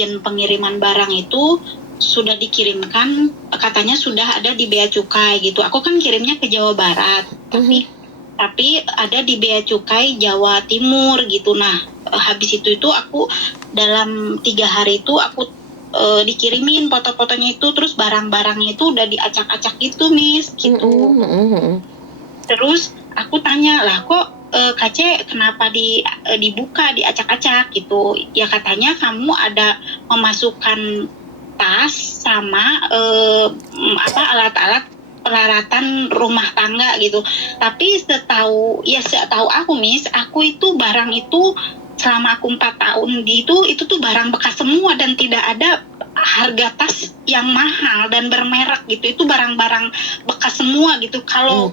agen pengiriman barang itu sudah dikirimkan, katanya sudah ada di Bea Cukai gitu. Aku kan kirimnya ke Jawa Barat, tapi ada di Bea Cukai Jawa Timur gitu. Nah, habis itu aku dalam 3 hari itu aku dikirimin foto-fotonya itu, terus barang-barangnya itu udah diacak-acak gitu, Miss, gitu. Terus aku tanya, lah kok Kace kenapa dibuka, diacak-acak gitu? Ya katanya kamu ada memasukkan tas sama alat-alat peralatan rumah tangga gitu. Tapi setahu aku, Miss, aku itu barang itu selama aku 4 tahun itu tuh barang bekas semua dan tidak ada harga tas yang mahal dan bermerek gitu. Itu barang-barang bekas semua gitu. Kalau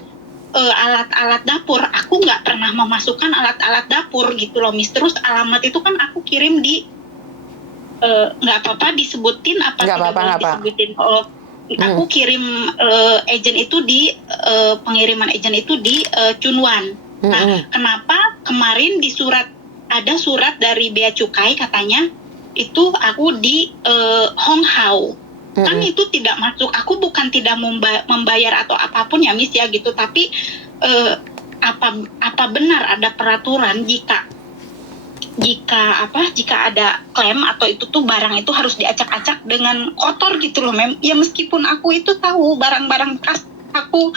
alat-alat dapur, aku nggak pernah memasukkan alat-alat dapur gitu loh, Miss. Terus alamat itu kan aku kirim di nggak apa-apa disebutin apa nggak tidak boleh disebutin. Aku kirim agent itu di pengiriman agent itu di Chunwan. Nah, kenapa kemarin ada surat dari Bea Cukai katanya itu aku di Honghao. Kan itu tidak masuk. Aku bukan tidak membayar atau apapun ya, Miss, ya gitu. Tapi apa benar ada peraturan jika ada klaim atau itu tuh barang itu harus diacak-acak dengan kotor gitu loh, ya meskipun aku itu tahu barang-barang bekas aku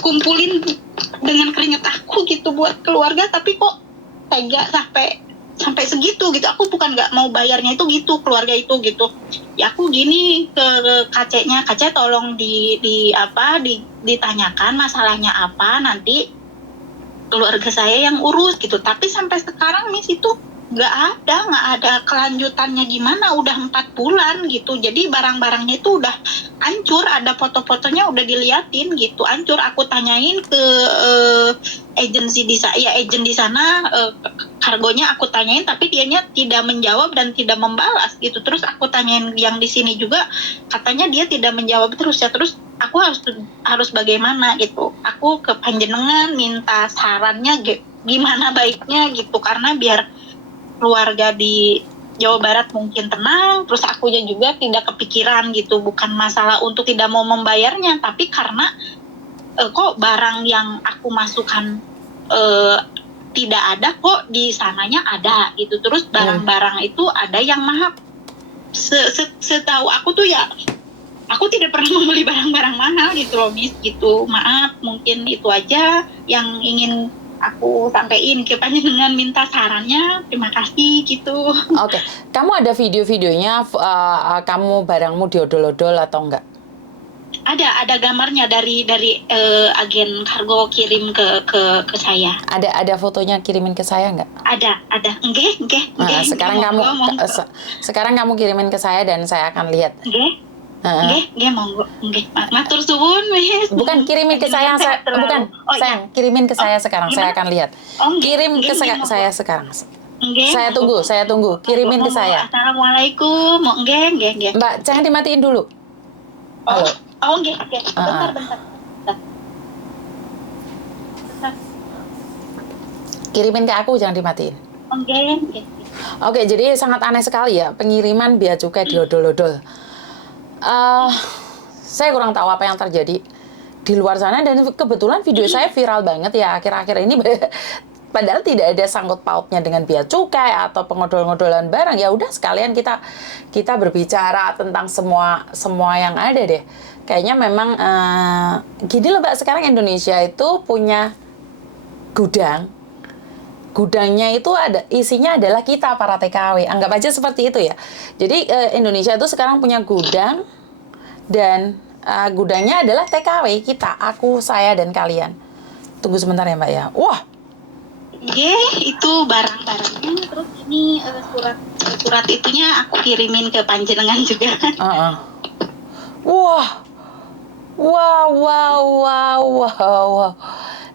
kumpulin dengan keringat aku gitu buat keluarga, tapi kok tega sampai segitu gitu. Aku bukan nggak mau bayarnya itu gitu, keluarga itu gitu. Ya aku gini ke Kace-nya, Kace tolong ditanyakan masalahnya apa, nanti keluarga saya yang urus gitu. Tapi sampai sekarang, Miss, itu nggak ada kelanjutannya gimana, udah 4 bulan gitu. Jadi barang-barangnya itu udah hancur, ada foto-fotonya udah diliatin gitu, hancur. Aku tanyain ke agen di sana, kargonya aku tanyain, tapi dianya tidak menjawab dan tidak membalas gitu. Terus aku tanyain yang di sini juga, katanya dia tidak menjawab terus ya. Terus aku harus bagaimana gitu. Aku ke panjenengan minta sarannya gimana baiknya gitu, karena biar keluarga di Jawa Barat mungkin tenang, terus akunya juga tidak kepikiran gitu. Bukan masalah untuk tidak mau membayarnya, tapi karena kok barang yang aku masukkan tidak ada, kok di sananya ada gitu. Terus barang-barang itu ada yang mahal. Setahu aku tuh ya, aku tidak pernah membeli barang-barang mahal gitu loh, Miss, gitu. Maaf, mungkin itu aja yang ingin aku sampaikan ke panjenengan, minta sarannya. Terima kasih gitu. Oke. Kamu ada video-videonya kamu barangmu diodol-odol atau enggak? Ada gambarnya dari agen kargo kirim ke saya. Ada fotonya kirimin ke saya enggak? Ada. Nggih. Nah, sekarang kamu kirimin ke saya dan saya akan lihat. Nggih, monggo. Nggih. Matur suwun, Miss. Bukan kirimin ke saya, bukan. Sayang, kirimin ke saya sekarang. Saya akan lihat. Kirim ke saya sekarang. Saya tunggu. Kirimin ke saya. Assalamualaikum. Nggih. Mbak, jangan dimatiin dulu. Halo. Nggih. Bentar. Kirimin ke aku, jangan dimatiin. Nggih. Oke, jadi sangat aneh sekali ya pengiriman bea cukai diodol-odol. Saya kurang tahu apa yang terjadi di luar sana, dan kebetulan video saya viral banget ya akhir-akhir ini. Padahal tidak ada sangkut pautnya dengan bea cukai atau pengodol-ngodolan barang. Ya udah, sekalian kita berbicara tentang semua yang ada deh. Kayaknya memang gini loh, Mbak, sekarang Indonesia itu punya gudangnya itu isinya adalah kita para TKW. Anggap aja seperti itu ya. Jadi Indonesia itu sekarang punya gudang, dan gudangnya adalah TKW kita, aku, saya, dan kalian. Tunggu sebentar ya, Mbak ya. Wah. Itu barang-barangnya. Terus ini surat itunya aku kirimin ke panjenengan juga. Wow.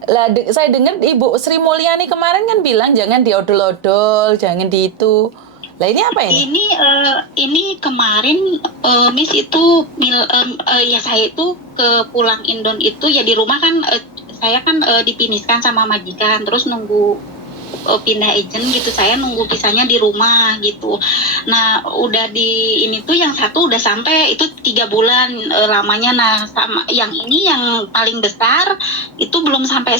Lah, saya dengar Ibu Sri Mulyani kemarin kan bilang jangan diodol-odol, jangan di itu. Lah, ini apa ini? Ini kemarin Miss itu ya saya itu ke pulang Indon itu ya, di rumah kan saya kan dipiniskan sama majikan, terus nunggu pindah agent gitu, saya nunggu visanya di rumah gitu. Nah udah di ini tuh yang satu udah sampai itu 3 bulan lamanya. Nah sama yang ini yang paling besar itu belum sampai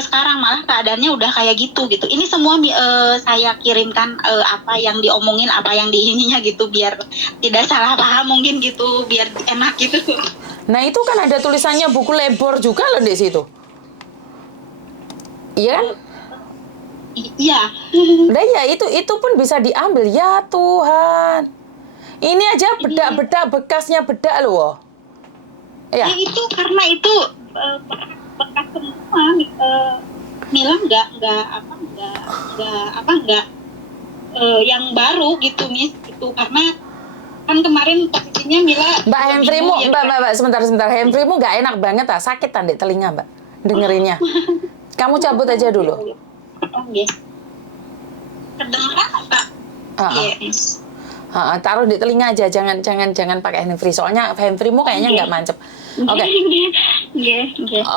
sekarang, malah keadaannya udah kayak gitu. Ini semua saya kirimkan apa yang diomongin, apa yang diininya gitu, biar tidak salah paham mungkin gitu, biar enak gitu. Nah itu kan ada tulisannya buku lebor juga loh di situ. Iya kan? Iya. Udah ya itu pun bisa diambil. Ya Tuhan. Ini aja bedak-bedak bekasnya bedak loh. Ya. Itu karena itu bekas semua. Mila nggak yang baru gitu Miss, gitu, karena kan kemarin posisinya Mila Mbak Hemfrimu, ya, Mbak, sebentar. Hemfrimu nggak enak banget sakit tanda telinga Mbak, dengerinnya. Kamu cabut aja dulu. Oh iya. Kedengeran Pak? Yes. Taruh di telinga aja, jangan pakai handfree. Soalnya handfreemu kayaknya nggak mancep. Oke.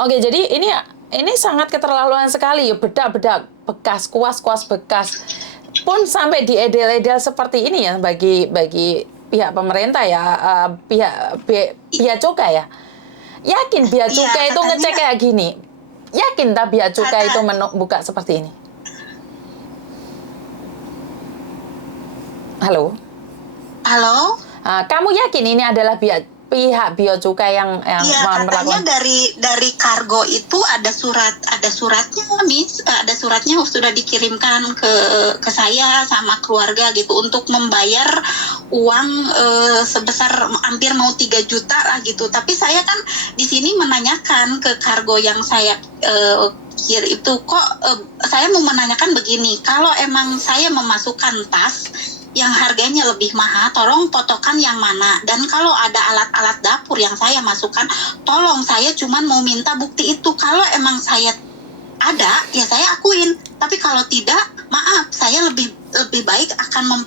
Oke, jadi ini sangat keterlaluan sekali ya, bedak-bedak bekas, kuas-kuas bekas. Pun sampai diedel-edel seperti ini ya bagi pihak pemerintah ya, pihak cukai ya. Yakin pihak cukai itu ngecek kayak gini? Yakin tak pihak cukai itu buka seperti ini? Halo? Halo? Kamu yakin ini adalah pihak bea cukai yang katanya dari kargo itu ada suratnya Miss, ada suratnya sudah dikirimkan ke saya sama keluarga gitu untuk membayar uang sebesar hampir mau 3 juta lah gitu. Tapi saya kan di sini menanyakan ke kargo yang saya itu kok saya mau menanyakan begini, kalau emang saya memasukkan tas yang harganya lebih mahal, tolong potokan yang mana. Dan kalau ada alat-alat dapur yang saya masukkan, tolong, saya cuman mau minta bukti itu. Kalau emang saya ada, ya saya akuin. Tapi kalau tidak, maaf, saya lebih baik akan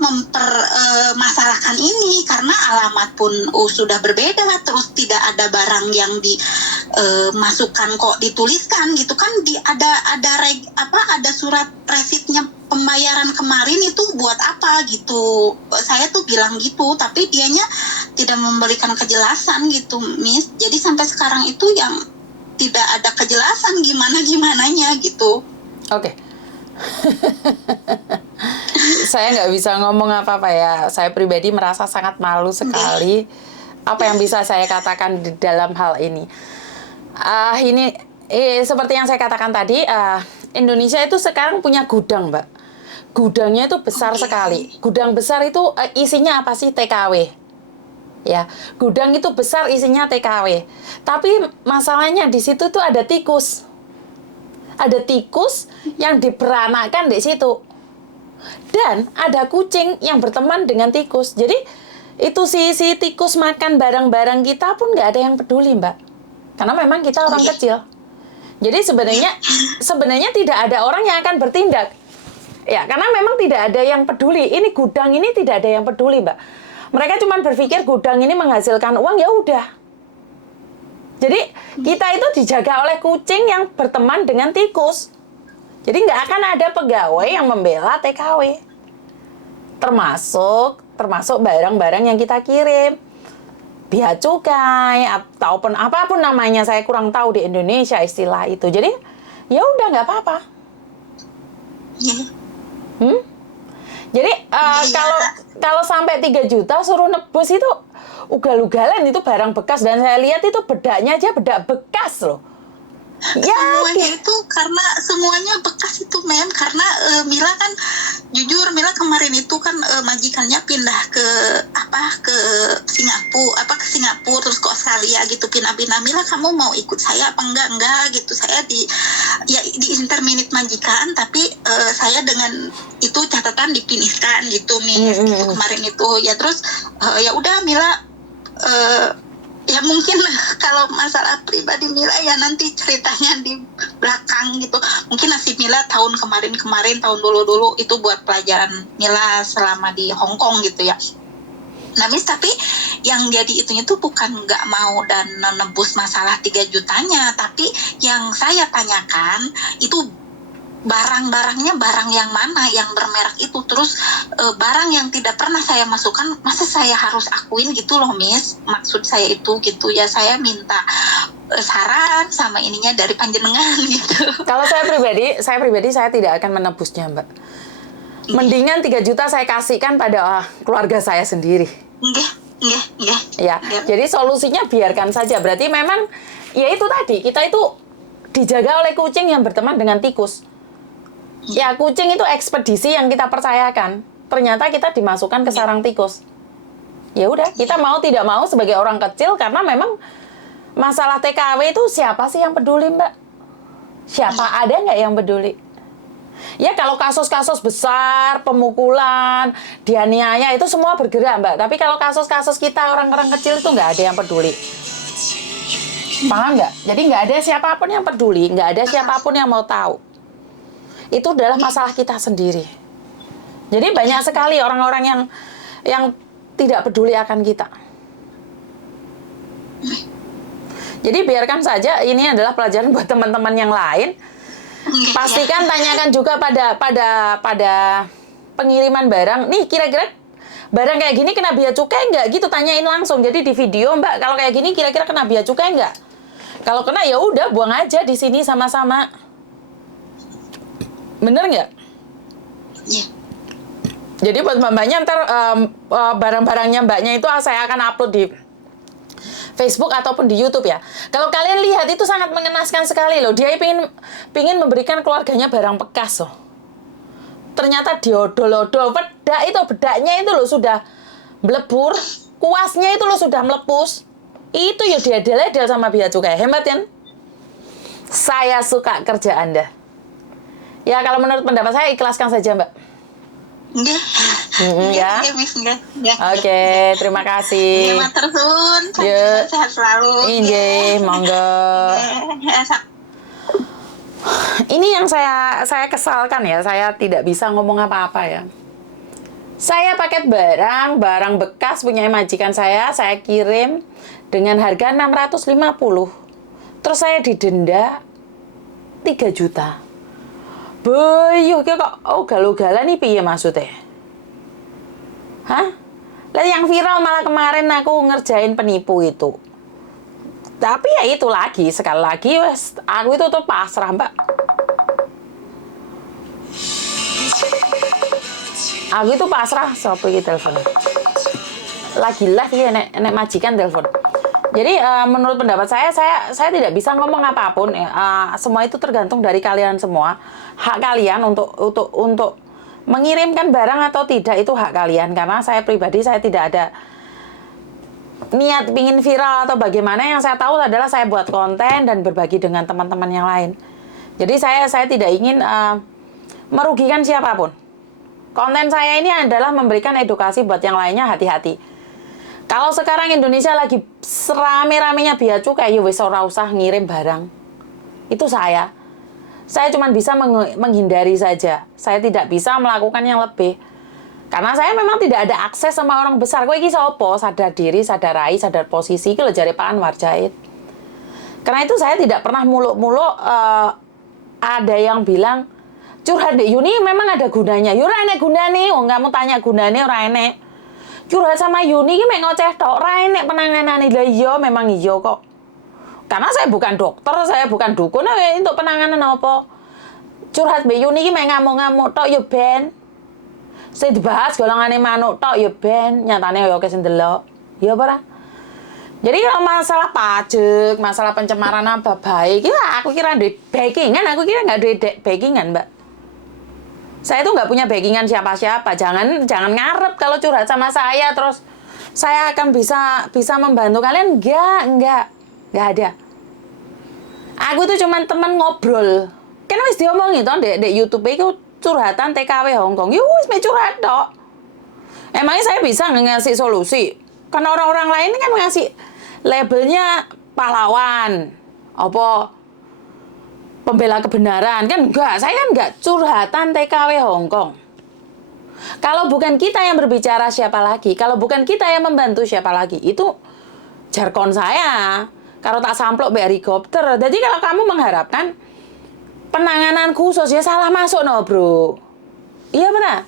mempermasalahkan ini, karena alamat pun sudah berbeda, terus tidak ada barang yang dimasukkan kok dituliskan gitu kan, ada surat resitnya pembayaran kemarin itu buat apa gitu. Saya tuh bilang gitu, tapi dianya tidak memberikan kejelasan gitu Miss. Jadi sampai sekarang itu yang tidak ada kejelasan gimana-gimananya gitu. Oke. Saya nggak bisa ngomong apa-apa ya. Saya pribadi merasa sangat malu sekali. Apa yang bisa saya katakan di dalam hal ini? Ini seperti yang saya katakan tadi, Indonesia itu sekarang punya gudang, Mbak. Gudangnya itu besar sekali. Gudang besar itu isinya apa sih? TKW. Ya, gudang itu besar isinya TKW. Tapi masalahnya di situ tuh ada tikus. Ada tikus yang diperanakan di situ. Dan ada kucing yang berteman dengan tikus. Jadi itu si tikus makan barang-barang kita pun nggak ada yang peduli, Mbak. Karena memang kita orang kecil. Jadi sebenarnya tidak ada orang yang akan bertindak. Ya, karena memang tidak ada yang peduli. Ini gudang ini tidak ada yang peduli, Mbak. Mereka cuma berpikir gudang ini menghasilkan uang, ya udah. Jadi kita itu dijaga oleh kucing yang berteman dengan tikus. Jadi nggak akan ada pegawai yang membela TKW. Termasuk barang-barang yang kita kirim. Bea cukai ataupun apapun namanya, saya kurang tahu di Indonesia istilah itu. Jadi ya udah nggak apa-apa. Jadi kalau sampai 3 juta suruh nebus itu ugal-ugalan, itu barang bekas. Dan saya lihat itu bedaknya aja bedak bekas loh. Semuanya itu karena semuanya bekas itu karena Mila kan jujur, Mila kemarin itu kan majikannya pindah ke Singapura terus ke Australia gitu, pindah-pindah. Mila, kamu mau ikut saya apa enggak gitu. Saya di interminate majikan, tapi saya dengan itu catatan dipinihkan gitu Miss, gitu kemarin itu ya. Terus ya udah Mila ya mungkin kalau masalah pribadi Mila ya nanti ceritanya di belakang gitu. Mungkin nasib Mila tahun kemarin, tahun dulu itu buat pelajaran Mila selama di Hong Kong gitu ya. Nah Miss, tapi yang jadi itunya tuh bukan nggak mau dan menebus masalah 3 jutanya, tapi yang saya tanyakan itu barang-barangnya barang yang mana yang bermerek itu, terus barang yang tidak pernah saya masukkan masa saya harus akuin gitu loh Miss, maksud saya itu gitu ya, saya minta saran sama ininya dari panjenengan gitu. Kalau saya pribadi saya tidak akan menebusnya, Mbak. Mendingan 3 juta saya kasihkan pada keluarga saya sendiri. Enggak. Ya, jadi solusinya biarkan saja. Berarti memang ya itu tadi, kita itu dijaga oleh kucing yang berteman dengan tikus. Ya, kucing itu ekspedisi yang kita percayakan. Ternyata kita dimasukkan ke sarang tikus. Ya udah, kita mau tidak mau sebagai orang kecil, karena memang masalah TKW itu siapa sih yang peduli, Mbak? Siapa ada nggak yang peduli? Ya kalau kasus-kasus besar, pemukulan, dianiaya itu semua bergerak, Mbak. Tapi kalau kasus-kasus kita orang-orang kecil itu nggak ada yang peduli. Paham nggak? Jadi nggak ada siapapun yang peduli, nggak ada siapapun yang mau tahu. Itu adalah masalah kita sendiri. Jadi banyak sekali orang-orang yang tidak peduli akan kita. Jadi biarkan saja, ini adalah pelajaran buat teman-teman yang lain. Pastikan tanyakan juga pada pengiriman barang. Nih kira-kira barang kayak gini kena bea cukai nggak? Gitu tanyain langsung. Jadi di video, Mbak, kalau kayak gini kira-kira kena bea cukai nggak? Kalau kena ya udah buang aja di sini sama-sama. Bener nggak? Iya. Jadi buat mbaknya ntar barang-barangnya mbaknya itu saya akan upload di Facebook ataupun di YouTube ya. Kalau kalian lihat itu sangat mengenaskan sekali loh. Dia pingin memberikan keluarganya barang bekas loh. Ternyata diodol-odol. Bedaknya itu loh sudah melebur. Kuasnya itu loh sudah melepus. Itu ya diadel-adel sama bea cukai. Hebat kan? Saya suka kerja Anda. Ya kalau menurut pendapat saya ikhlaskan saja, Mbak. Enggak. Ya. Oke, terima kasih. Terima tersun. Sehat selalu. Injih, monggo. Ini yang saya kesalkan ya, saya tidak bisa ngomong apa-apa ya. Saya paket barang bekas punya majikan saya kirim dengan harga 650. Terus saya didenda 3 juta. Boyo kok ugal-ugalan nih piye maksudnya? Hah? Lah yang viral malah kemarin aku ngerjain penipu itu. Tapi ya itu lagi, sekali lagi wes aku itu tuh pasrah, Mbak. Aku itu pasrah, siapa iki telepon. Lagi live ya nek majikan telepon. Jadi menurut pendapat saya tidak bisa ngomong apapun. Semua itu tergantung dari kalian semua. Hak kalian untuk mengirimkan barang atau tidak itu hak kalian. Karena saya pribadi saya tidak ada niat pingin viral atau bagaimana. Yang saya tahu adalah saya buat konten dan berbagi dengan teman-teman yang lain. Jadi saya tidak ingin merugikan siapapun. Konten saya ini adalah memberikan edukasi buat yang lainnya, hati-hati. Kalau sekarang Indonesia lagi serame-ramenya bea cukai, ya wis ora usah ngirim barang. Itu saya. Saya cuma bisa menghindari saja. Saya tidak bisa melakukan yang lebih. Karena saya memang tidak ada akses sama orang besar. Kowe iki sapa? Sadar diri, sadar rai, sadar posisi. Iki lho jare Pak Anwar Jahid. Karena itu saya tidak pernah muluk-muluk ada yang bilang curhat dek Yuni memang ada gunanya. Ya ora enek gunane, wong kamu tanya gunane ora enek. Curhat sama Yuni ini mek ngoceh tok, ora enek penanganane. Lah iya memang iya kok. Karena saya bukan dokter, saya bukan dukun, untuk penanganan apa? Curhat mbek Yuni iki mek ngamuk-ngamuk tok ya ben. Saya dibahas golongane manuk tok ya ben, nyatane ya oke sing delok. Ya apa ora? Jadi kalau masalah pajak, masalah pencemaran apa baik, aku kira duit backingan, aku kira nggak duit backingan, Mbak. Saya itu nggak punya backingan siapa-siapa. Jangan ngarep kalau curhat sama saya terus saya akan bisa membantu kalian. Enggak ada. Aku tuh cuman temen ngobrol. Kan wis diomongin toh dek YouTube itu curhatan TKW Hongkong. Ya wis me curhat tok. Emangnya saya bisa ngasih solusi? Kan orang-orang lain kan ngasih labelnya pahlawan. Apa pembela kebenaran, kan enggak, saya kan enggak curhatan TKW Hongkong. Kalau bukan kita yang berbicara siapa lagi, kalau bukan kita yang membantu siapa lagi, itu jargon saya. Kalau tak samplok be helikopter. Jadi kalau kamu mengharapkan penanganan khusus ya salah masuk no bro. Iya benar,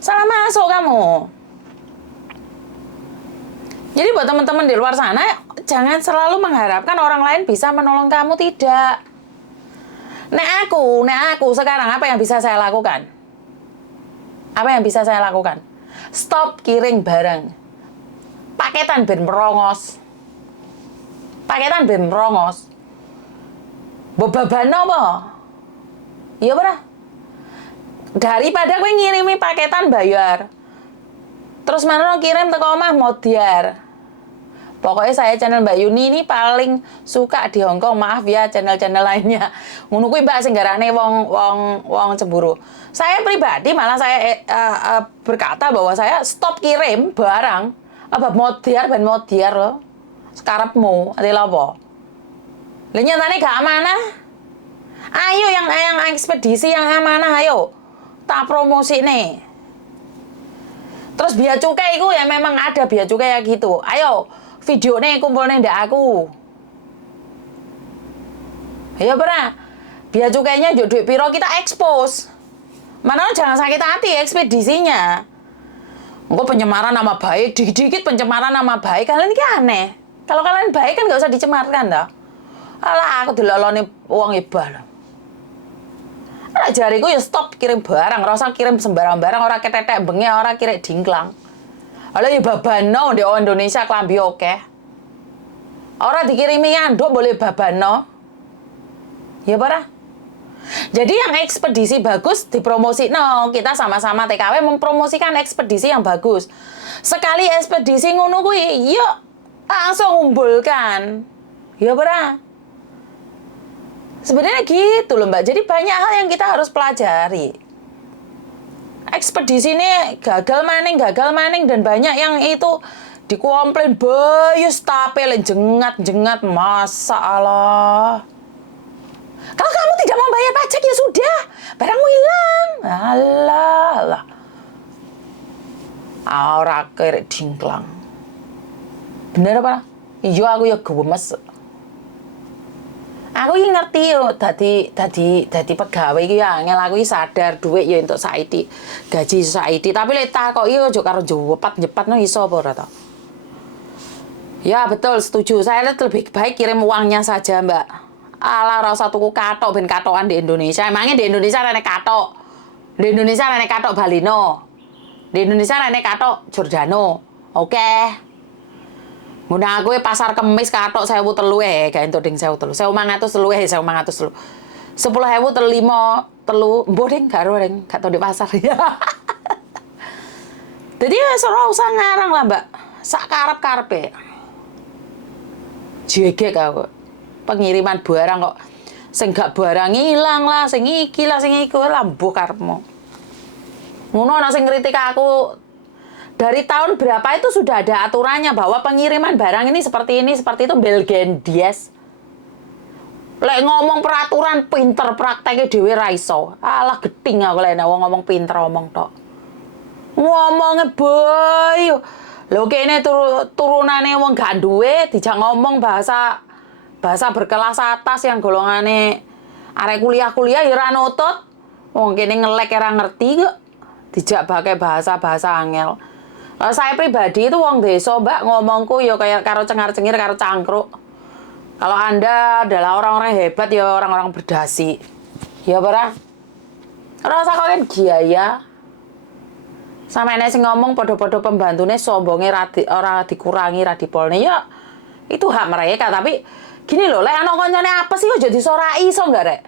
salah masuk kamu. Jadi buat teman-teman di luar sana, jangan selalu mengharapkan orang lain bisa menolong kamu, tidak. Nek aku sekarang apa yang bisa saya lakukan? Apa yang bisa saya lakukan? Stop kirim barang. Paketan ben merongos. Paketan ben merongos. Bebaban apa? Iya bener. Daripada kowe ngirimi paketan bayar. Terus mana kirim teko omah modiar. Pokoknya saya channel Mbak Yuni ini paling suka di Hongkong. Maaf ya channel-channel lainnya. Ngono kuwi Mbak sing garane wong cemburu. Saya pribadi malah saya berkata bahwa saya stop kirim barang apa modiar ben modiar loh. Sekarepmu ati apa? Lah nyatane gak amanah. Ayo yang ekspedisi yang amanah ayo. Tak promosi nih. Terus bea cukai itu ya memang ada bea cukai ya gitu. Ayo video nih kumpulnya ndak aku. Ya pernah. Bea cukainya jo duit piro kita expose. Mana jangan sakit hati ekspedisinya. Engko pencemaran nama baik, dikit-dikit pencemaran nama baik kalian ini aneh. Kalau kalian baik kan nggak usah dicemarkan dah. Alah aku diloloni uang ibah. Lah jariku ya stop kirim barang, ora usah kirim sembarang barang, ora ketetek bengi, ora kirim dingklang. Alah ya babano di Indonesia klambi oke. Ora dikirimi anduk boleh babano. Ya para. Jadi yang ekspedisi bagus dipromosi. No, kita sama-sama TKW mempromosikan ekspedisi yang bagus. Sekali ekspedisi ngono kuwi, yuk langsung ngumpulkan. Ya para. Sebenarnya gitu loh Mbak. Jadi banyak hal yang kita harus pelajari. Ekspedisi ini gagal maning dan banyak yang itu dikomplain bayus tapel jengat masa Allah. Kalau kamu tidak mau bayar pajak ya sudah, barangmu hilang. Alah. Ora kere dingklang. Bener apa? Iya aku ya gemes. Aku iki ngerti yo dadi pegawai iki ya angel aku iki sadar dhuwit yo entuk saiki gaji saiki tapi lek takoki yo aja karo njepat-njepat no iso apa ora to. Ya betul setuju saya lebih baik kirim uangnya saja Mbak. Alah ora usah tuku katok ben katokan di Indonesia. Emangnya di Indonesia rene katok. Di Indonesia rene katok Balino. Di Indonesia rene katok Giordano. Oke. Nguna aku pasar Kemis katok 1.300 gak entuk ding 1.300. 1.500 1.500. 10.000 telu mbuh ding gak ero ding gak tau di pasar. Jadi ora usah ngarang lah Mbak. Sak karep-karepe. Jegek aku. Pengiriman barang kok sing gak barang ilang lah, sing iki lah, sing iku lah mbuh karepmu. Ngono ana sing ngritik aku. Dari tahun berapa itu sudah ada aturannya bahwa pengiriman barang ini seperti itu Belgian Dies. Lek ngomong peraturan pinter prakteknya dhewe ra iso. Alah geting aku lek wong ngomong pinter omong tok. Ngomongnya boy. Lho kene turunane wong gak duwe dijak ngomong bahasa berkelas atas yang golongane arek kuliah ya ora nutut. Wong kene ngelek ora ngerti kok. Dijak pakai bahasa angel. Kalau saya pribadi itu wong desa, Mbak, ngomongku ya kayak karo cengar-cengir karo cangkruk. Kalau Anda adalah orang-orang hebat ya orang-orang berdasi. Ya para. Rasa kalian giaya. Sama enek sing ngomong podo-podo pembantune sombonge ora dikurangi ra dipolne ya itu hak mereka tapi gini loh, lek ana kancane apa sih aja disorai iso enggak rek?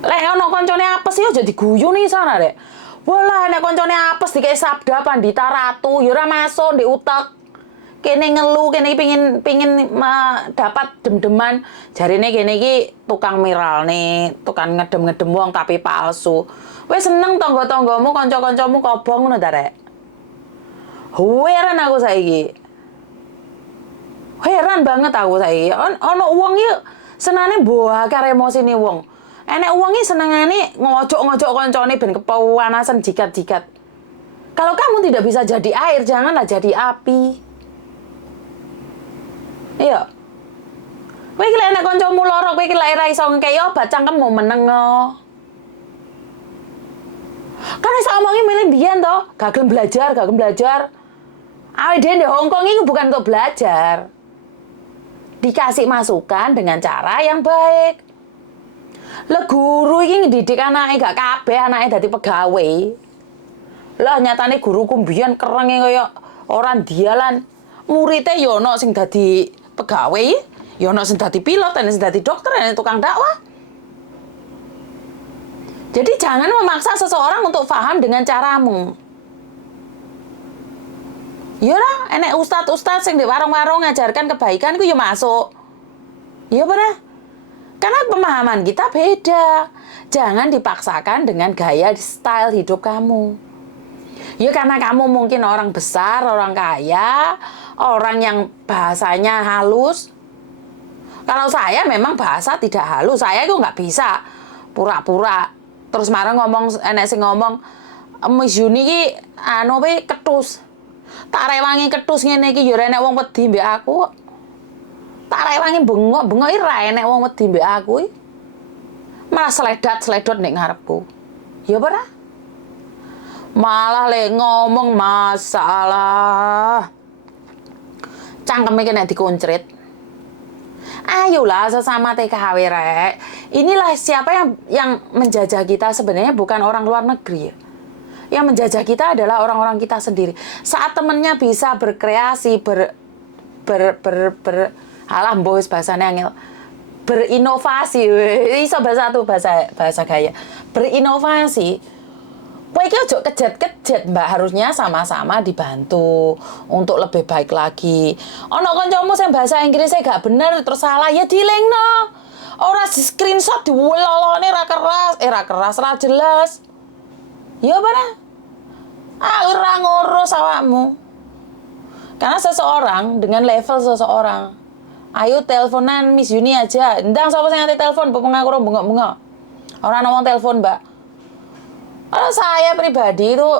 Lek ana kancane apa sih aja diguyu nih sana rek. Walah nek kancane apes dikek sabda pandita ratu ya ora masuk ndek utek. Kene ngelu kene pengin dapat dem-deman jarine kene iki tukang miralne, tukang ngedem-ngedem wong tapi palsu. Wis seneng tangga-tanggamu kanca-kancamu kobong ngono ta rek. Heran aku saiki. Heran banget aku saiki. Ono wong iki senane mbuh karo emosine wong. Enek wong iki senengane ngojok-ngojok kancane ben kepanasan jikat-jikat. Kalau kamu tidak bisa jadi air, janganlah jadi api. Iya. Kowe iki lek nek kancamu lara, kowe iki lek ora iso ngekeki obat cangkemmu meneng. Kan iso omongi milih mbiyen to, gak gelem belajar, gak gelem belajar. Awake dhewe di Hongkong itu bukan untuk belajar. Dikasih masukan dengan cara yang baik. Lah guru iki ngedidik anake gak kabeh anake dadi pegawai. Lah nyatane guruku mbiyen kerenge kaya ora dialan. Muridé ya ono sing dadi pegawai, ya ono sing dadi pilot, ana sing dadi dokter, ana tukang dakwah. Jadi jangan memaksa seseorang untuk paham dengan caramu. Ya lah, enek ustadz-ustadz yang di warung-warung ngajarkan kebaikan itu ya masuk. Ya benar. Karena pemahaman kita beda. Jangan dipaksakan dengan gaya style hidup kamu. Ya karena kamu mungkin orang besar, orang kaya, orang yang bahasanya halus. Kalau saya memang bahasa tidak halus, saya itu nggak bisa pura-pura. Terus marah ngomong, enek sing ngomong, Miss Yuni ki anu pe ketus. Tak rewangi ketus ngene iki ya ora enek wong wedi mbek aku. Tak rewangi bengok-bengok iki ora enek wong wedi mbek aku iki. Malah sledat-sledot nek ngarepku. Ya ora? Malah le ngomong masalah. Cangkeme kena dikuncrit. Ayolah sesama TKW rek. Inilah siapa yang menjajah kita sebenarnya bukan orang luar negeri ya. Yang menjajah kita adalah orang-orang kita sendiri. Saat temennya bisa berkreasi, alah mbos bahasanya angel. Berinovasi, iso bahasa gaya. Berinovasi. Kowe iki ojo kejet-kejet, Mbak. Harusnya sama-sama dibantu untuk lebih baik lagi. Ono kancamu sing bahasa Inggrisnya gak bener terus salah ya dilengno. Ora di screenshot diwelolone ra keras, ra jelas. Ya bener. Ora ngurus awakmu. Karena seseorang dengan level seseorang. Ayo teleponan Miss Yuni aja. Ndang sapa sing nganti telepon, pengaku ora bengok-bengok. Ora ana wong telepon, Mbak. Kalau saya pribadi itu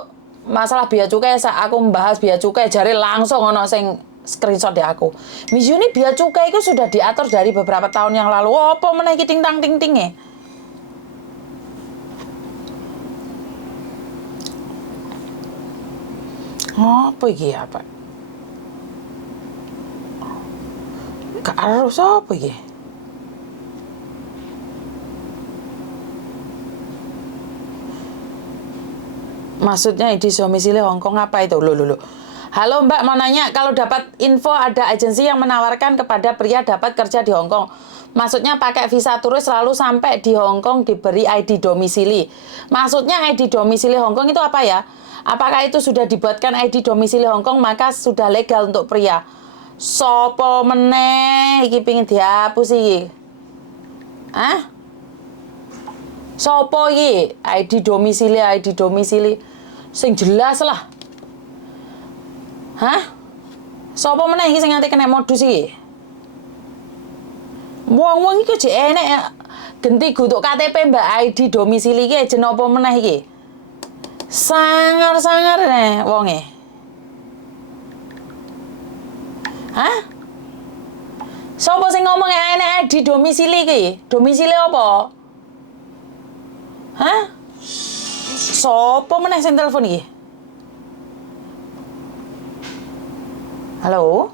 masalah biaya cukai, aku membahas biaya cukai jari langsung ono sing screenshot di aku. Miss Yuni biaya cukai itu sudah diatur dari beberapa tahun yang lalu. Apa meneh iki ting-ting-ting-tinge? Apa iki apa? Gak harus apa iki? Maksudnya di domisili Hongkong apa itu? Loh. Halo Mbak, mau nanya kalau dapat info ada agensi yang menawarkan kepada pria dapat kerja di Hongkong. Maksudnya pakai visa turis lalu sampai di Hongkong diberi ID domisili. Maksudnya ID domisili Hongkong itu apa ya? Apakah itu sudah dibuatkan ID domisili Hongkong maka sudah legal untuk pria? Sopo meneh iki pengin dihapus iki? Hah? Sopo iki? ID domisili sing jelas lah. Hah? Sopo meneh iki sing nganti kena modus iki? Wong-wong iki jek enek genti gutuk KTP Mbak ID domisili iki jeneng apa meneh iki? Sangar-sangar nih wonge. Hah? Sopo sing ngomong enek ID domisili iki? Domisili apa? Hah? Sopo meneh sing telepon iki? Halo?